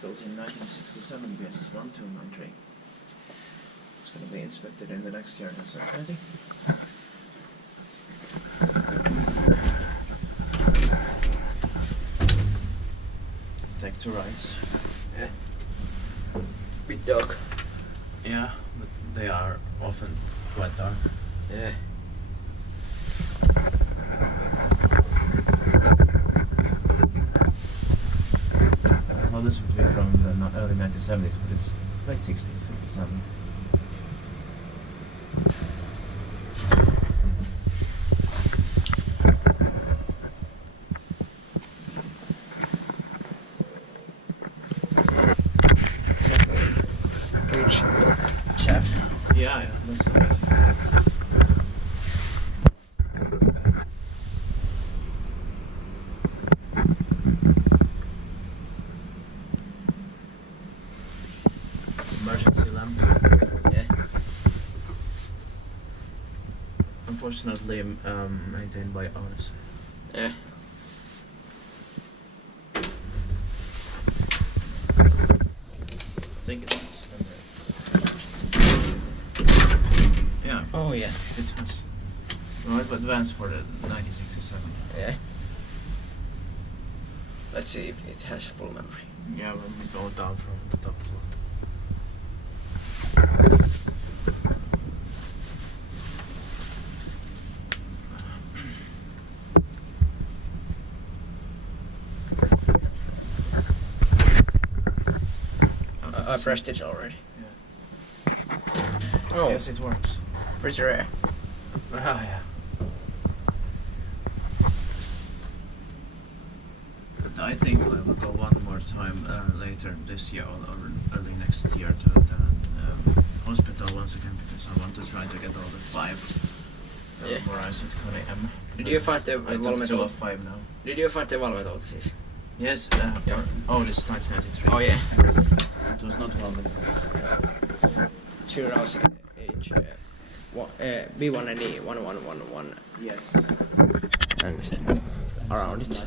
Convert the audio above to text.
built in 1967 BS 1293. It's going to be inspected in the next year, so Tornitie. Take 2 rides. Yeah. Bit dark. Yeah, but they are often quite dark. Yeah. I thought this would be from the early 1970s, but it's late 60s, 67. Good shaft. Yeah, that's right. Emergency lamp. Yeah. Unfortunately, maintained by Otis. Yeah. I think it is. Yeah. Oh yeah. It was. Well, it advanced for the 1967. Yeah. Let's see if it has full memory. Yeah, when we go down from the top floor. I pressed it already. Yeah. Oh, Yes, it works. pretty rare. Ah, yeah. But I think we will go one more time later this year or early next year to the hospital once again, because I want to try to get all the 5 Yeah. Horizon 20M. Did you find the I took 2 of 5 now. Did you find the ValmetSchlieren? Yes, Yeah. oh, this is 1993. Oh yeah. It was not Valmet. Churros H B1 and E 1111 Yes. and around it.